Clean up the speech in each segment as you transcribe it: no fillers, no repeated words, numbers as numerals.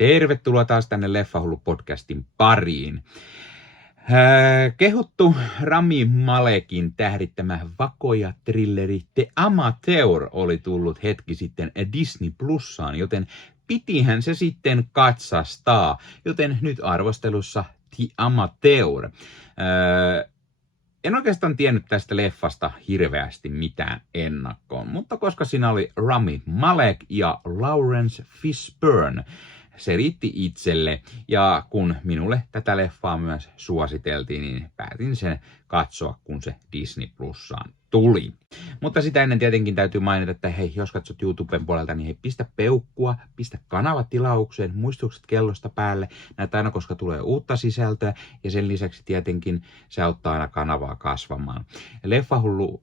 Tervetuloa taas tänne Leffahullu-podcastin pariin. Kehuttu Rami Malekin tähdittämä vakoja-trilleri The Amateur oli tullut hetki sitten Disney Plussaan, joten pitihän se sitten katsastaa. Joten nyt arvostelussa The Amateur. En oikeastaan tiennyt tästä leffasta hirveästi mitään ennakkoon, mutta koska siinä oli Rami Malek ja Laurence Fishburne, se riitti itselle, ja kun minulle tätä leffaa myös suositeltiin, niin päätin sen katsoa, kun se Disney Plussaan tuli. Mutta sitä ennen tietenkin täytyy mainita, että hei, jos katsot YouTuben puolelta, niin hei, pistä peukkua, pistä kanava tilaukseen, muistukset kellosta päälle, näitä aina koska tulee uutta sisältöä, ja sen lisäksi tietenkin se auttaa aina kanavaa kasvamaan. Leffahullu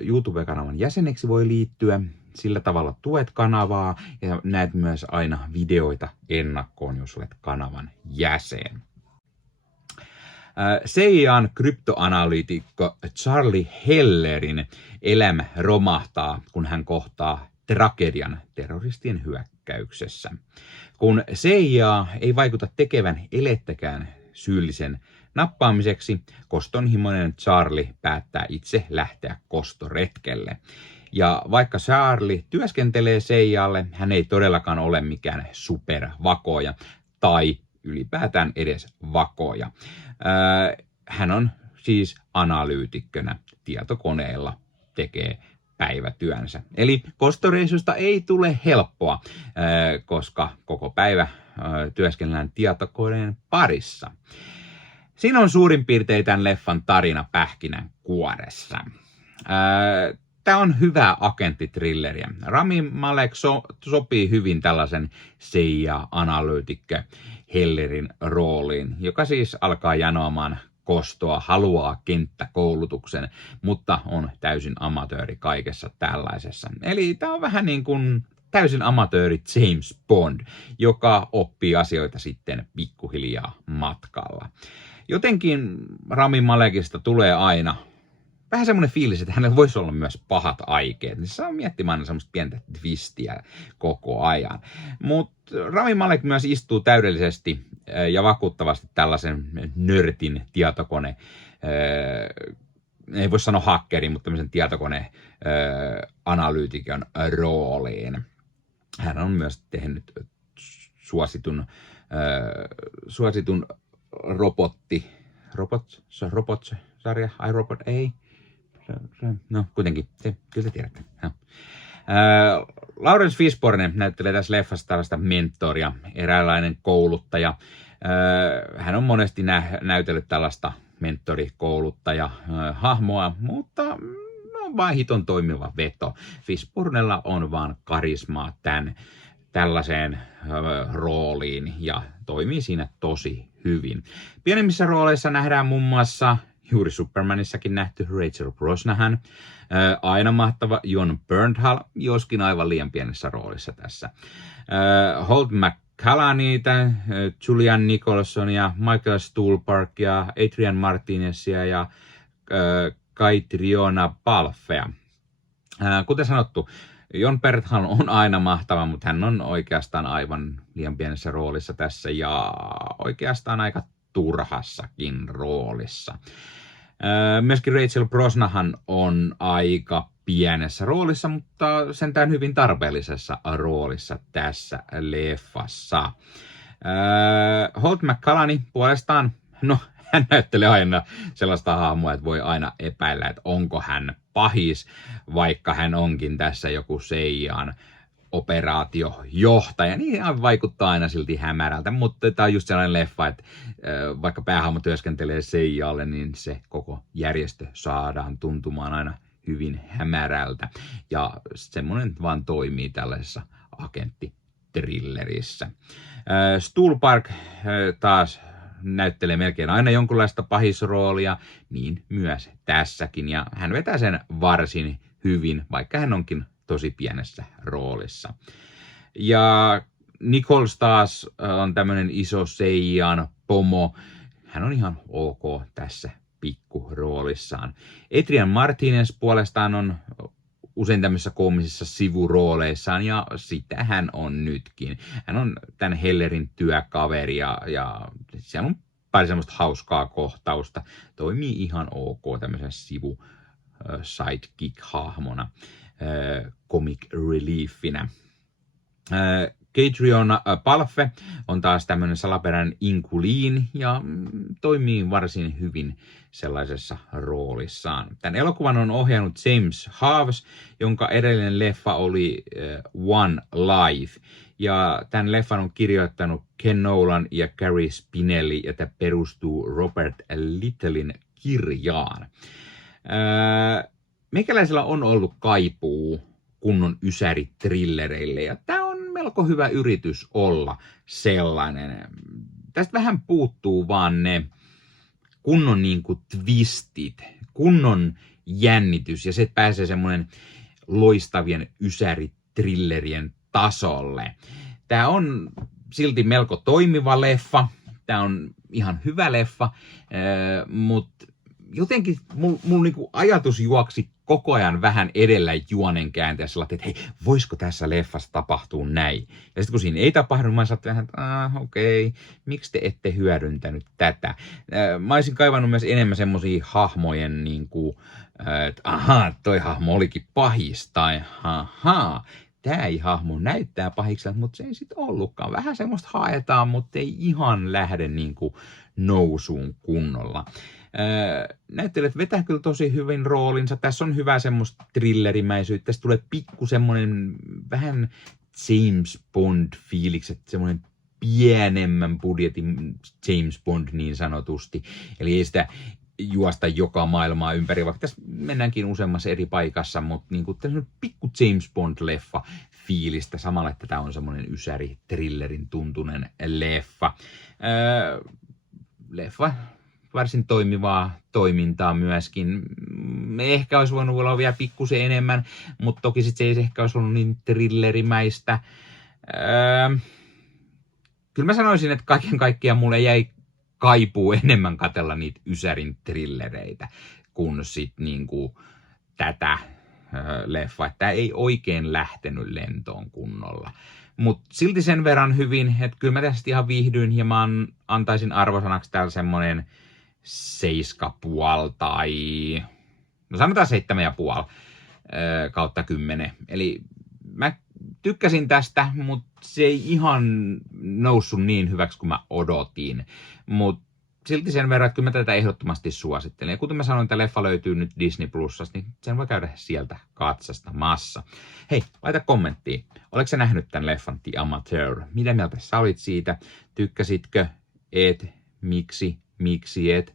YouTube-kanavan jäseneksi voi liittyä, sillä tavalla tuet kanavaa ja näet myös aina videoita ennakkoon, jos olet kanavan jäsen. CIA:n kryptoanalyytikko Charlie Hellerin elämä romahtaa, kun hän kohtaa tragedian terroristien hyökkäyksessä. Kun CIA ei vaikuta tekevän elettäkään syyllisen nappaamiseksi, kostonhimoinen Charlie päättää itse lähteä kostoretkelle. Ja vaikka Charlie työskentelee CIA:lle, hän ei todellakaan ole mikään supervakoja tai ylipäätään edes vakoja. Hän on siis analyytikkönä tietokoneella, tekee päivätyönsä. Eli kostoreissusta ei tule helppoa, koska koko päivä työskennellään tietokoneen parissa. Siinä on suurin piirtein tämän leffan tarina pähkinänkuoressa. Tämä on hyvää agenttithrilleriä. Rami Malek sopii hyvin tällaisen CIA-analyytikko Hellerin rooliin, joka siis alkaa janoamaan kostoa, haluaa kenttäkoulutuksen, mutta on täysin amatööri kaikessa tällaisessa. Eli tämä on vähän niin kuin täysin amatööri James Bond, joka oppii asioita sitten pikkuhiljaa matkalla. Jotenkin Rami Malekista tulee aina vähän semmoinen fiilis, että hänellä voisi olla myös pahat aikeet. Niin se saa miettimään semmoista pientä twistiä koko ajan. Mutta Rami Malek myös istuu täydellisesti ja vakuuttavasti tällaisen nörtin tietokone, ei voi sanoa hakkeri, mutta tämmöisen tietokoneanalyytikon rooliin. Hän on myös tehnyt suositun robotsarja, iRobot, ei. No, kuitenkin, kyllä te tiedätte. No. Laurence Fishburne näyttelee tässä leffassa tällaista mentoria, eräänlainen kouluttaja. Hän on monesti näytellyt tällaista mentorikouluttaja-hahmoa, mutta on vaan hiton toimiva veto. Fishburnella on vaan karismaa tällaiseen rooliin ja toimii siinä tosi hyvin. Pienemmissä rooleissa nähdään muun muassa juuri Supermanissakin nähty Rachel Brosnahan, aina mahtava Jon Bernthal, joskin aivan liian pienessä roolissa tässä. Holt McCallanytä, Julianne Nicholsonia, Michael Stuhlbargia, Adrian Martinezia ja Caitriona Balfea. Kuten sanottu, Jon Bernthal on aina mahtava, mutta hän on oikeastaan aivan liian pienessä roolissa tässä ja oikeastaan aika turhassakin roolissa. Myöskin Rachel Brosnahan on aika pienessä roolissa, mutta sentään hyvin tarpeellisessa roolissa tässä leffassa. Holt McCallany puolestaan, no hän näyttelee aina sellaista hahmoa, että voi aina epäillä, että onko hän pahis, vaikka hän onkin tässä joku CIA:n operaatiojohtaja, niin hän vaikuttaa aina silti hämärältä, mutta tämä on just sellainen leffa, että vaikka päähahmo työskentelee CIA:lle, niin se koko järjestö saadaan tuntumaan aina hyvin hämärältä, ja semmoinen vaan toimii tällaisessa agenttitrillerissä. Stuhlbarg taas näyttelee melkein aina jonkunlaista pahisroolia, niin myös tässäkin, ja hän vetää sen varsin hyvin, vaikka hän onkin tosi pienessä roolissa. Ja Nichols taas on tämmöinen iso CIA:n pomo. Hän on ihan ok tässä pikkuroolissaan. Adrian Martinez puolestaan on usein tämmöisissä koomisissa sivurooleissaan, ja sitä hän on nytkin. Hän on tämän Hellerin työkaveri, ja siellä on pari semmoista hauskaa kohtausta. Toimii ihan ok tämmöisen sidekick-hahmona, comic reliefinä. Catriona Palfe on taas tämmöinen salaperäinen inkuliin ja toimii varsin hyvin sellaisessa roolissaan. Tämän elokuvan on ohjannut James Harves, jonka edellinen leffa oli One Life. Ja tämän leffan on kirjoittanut Ken Nolan ja Gary Spinelli, ja tämä perustuu Robert Littlein kirjaan. Meikäläisellä on ollut kaipuu kunnon ysäri-trillereille, ja tämä on melko hyvä yritys olla sellainen. Tästä vähän puuttuu vaan ne kunnon niinku twistit, kunnon jännitys, ja se pääsee semmoinen loistavien ysäri-trillerien tasolle. Tämä on silti melko toimiva leffa, tämä on ihan hyvä leffa, mutta jotenkin mulla niinku ajatus juoksi koko ajan vähän edellä juonen käänteessä, että hei, voisiko tässä leffassa tapahtua näin? Ja sitten kun siinä ei tapahdu, mä sanoin vähän, että okei, miksi te ette hyödyntänyt tätä? Mä olisin kaivannut myös enemmän semmosia hahmojen, niinku, että toi hahmo olikin pahis, tai tää ei hahmo näyttää pahikselta, mutta se ei sit ollutkaan. Vähän semmoista haetaan, mutta ei ihan lähde niinku nousuun kunnolla. Näyttelijät vetää kyllä tosi hyvin roolinsa. Tässä on hyvä semmoista thrillerimäisyyttä. Tässä tulee pikku semmoinen vähän James Bond-fiilikset, semmoinen pienemmän budjetin James Bond niin sanotusti. Eli ei sitä juosta joka maailmaa ympäri, vaikka tässä mennäänkin useammassa eri paikassa, mutta niin kuin pikku James Bond-leffa fiilistä, samalla että tämä on semmoinen ysäri-thrillerin tuntunen leffa. Leffa varsin toimivaa toimintaa myöskin. Ehkä olisi voinut olla vielä pikkusen enemmän, mutta toki sit se ei ehkä olisi ollut niin thrillerimäistä. Kyllä mä sanoisin, että kaiken kaikkiaan mulle jäi kaipuu enemmän katsella niitä ysärin trillereitä kuin sit niinku tätä leffaa. Tämä ei oikein lähtenyt lentoon kunnolla. Mutta silti sen verran hyvin, että kyllä mä tästä ihan viihdyin ja mä antaisin arvosanaksi täällä semmonen 7,5 tai no sanotaan 7,5/10. Eli mä tykkäsin tästä, mutta se ei ihan noussut niin hyväksi kuin mä odotin. Mutta silti sen verran, että kyllä mä tätä ehdottomasti suosittelen. Ja kuten mä sanoin, että leffa löytyy nyt Disney Plusasta, niin sen voi käydä sieltä katsastamassa. Hei, laita kommenttiin. Oletko sä nähnyt tämän leffan The Amateur? Mitä mieltä sä olit siitä? Tykkäsitkö? Et? Miksi et?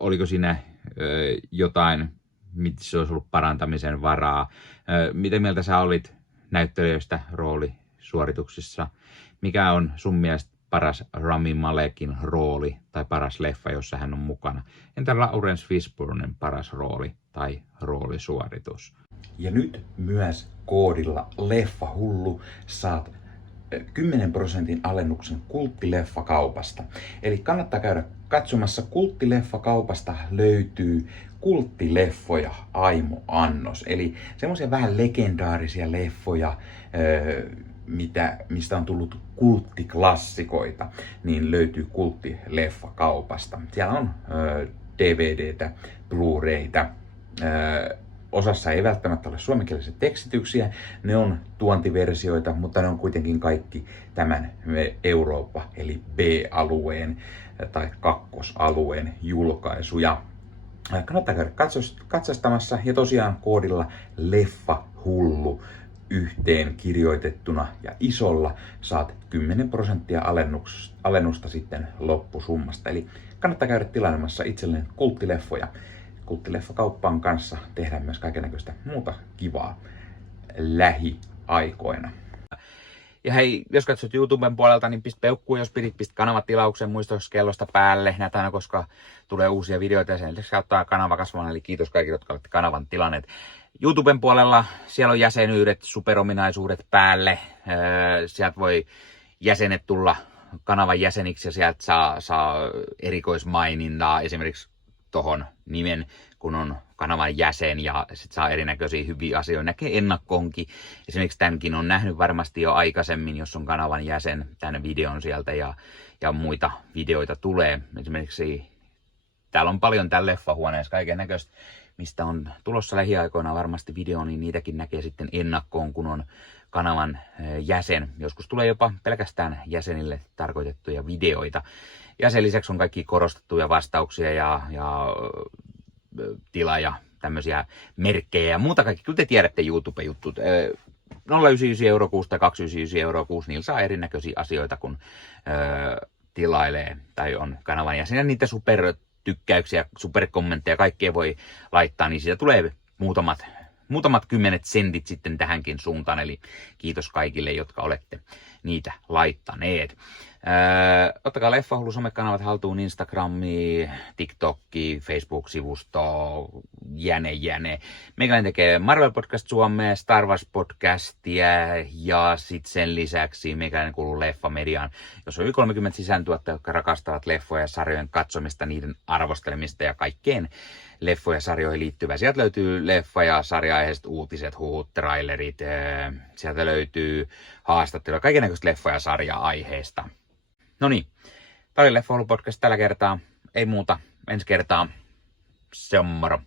Oliko siinä jotain, mitä se olisi ollut parantamisen varaa? Mitä mieltä sä olit näyttelijöistä roolisuorituksissa? Mikä on sun mielestä paras Rami Malekin rooli tai paras leffa, jossa hän on mukana? Entä Laurence Fishburnen paras rooli tai roolisuoritus? Ja nyt myös koodilla LeffaHullu saat 10% alennuksen kulttileffakaupasta. Eli kannattaa käydä katsomassa. Kulttileffakaupasta löytyy kulttileffoja aimo-annos. Eli semmoisia vähän legendaarisia leffoja, mistä on tullut kulttiklassikoita, niin löytyy kulttileffakaupasta. Siellä on DVDtä, Blu-raytä. Osassa ei välttämättä ole suomenkielisiä tekstityksiä, ne on tuontiversioita, mutta ne on kuitenkin kaikki tämän Eurooppa eli B-alueen tai kakkosalueen julkaisuja. Kannattaa käydä katsastamassa ja tosiaan koodilla LeffaHullu yhteen kirjoitettuna ja isolla saat 10% alennusta sitten loppusummasta. Eli kannattaa käydä tilailemassa itselleen kulttileffoja. Kulttileffakauppaan kanssa tehdään myös kaikennäköistä muuta kivaa lähiaikoina. Ja hei, jos katsot YouTuben puolelta, niin pistä peukkuu, jos pistä kanavatilauksen muistokellosta päälle. Näitä aina, koska tulee uusia videoita ja sen lisäksi auttaa kanava kasvamaan. Eli kiitos kaikille, jotka olette kanavan tilanneet. YouTuben puolella siellä on jäsenyydet, superominaisuudet päälle. Sieltä voi jäsenet tulla kanavan jäseniksi ja sieltä saa erikoismainintaa. Esimerkiksi tohon nimen, kun on kanavan jäsen ja sit saa erinäköisiä hyviä asioita. Näkee ennakkoonkin. Esimerkiksi tämänkin on nähnyt varmasti jo aikaisemmin, jos on kanavan jäsen, tämän videon sieltä ja muita videoita tulee. Esimerkiksi täällä on paljon täällä leffahuoneessa kaiken näköistä, mistä on tulossa lähiaikoina varmasti video, niin niitäkin näkee sitten ennakkoon, kun on kanavan jäsen. Joskus tulee jopa pelkästään jäsenille tarkoitettuja videoita. Ja sen lisäksi on kaikki korostettuja vastauksia ja tila ja tämmöisiä merkkejä ja muuta kaikki. Kyllä te tiedätte YouTube-juttut. 0,99 € kuussa tai 2,99 € kuussa, niillä saa erinäköisiä asioita, kun tilailee tai on kanavan jäsen. Ja niitä supertykkäyksiä, superkommentteja, kaikkea voi laittaa, niin siitä tulee muutamat kymmenet sentit sitten tähänkin suuntaan, eli kiitos kaikille, jotka olette niitä laittaneet. Ottakaa Leffahullu somekanavat haltuun, Instagrami, TikTokki, Facebook-sivusto, jäne. Meikäläinen tekee Marvel Podcast Suomea, Star Wars Podcastia ja sitten sen lisäksi meikäläinen kuuluu Leffamediaan, jos on yli 30 sisääntuottajia, jotka rakastavat leffoja ja sarjojen katsomista, niiden arvostelemista ja kaikkeen leffoja ja sarjoihin liittyvää. Sieltä löytyy leffa- ja sarja-aiheiset uutiset, huhut, trailerit, sieltä löytyy haastatteluja, kaikennäköistä leffa- ja sarja-aiheesta. No niin, tämä oli Leffahullu podcast tällä kertaa. Ei muuta, ensi kertaa. Se on moro.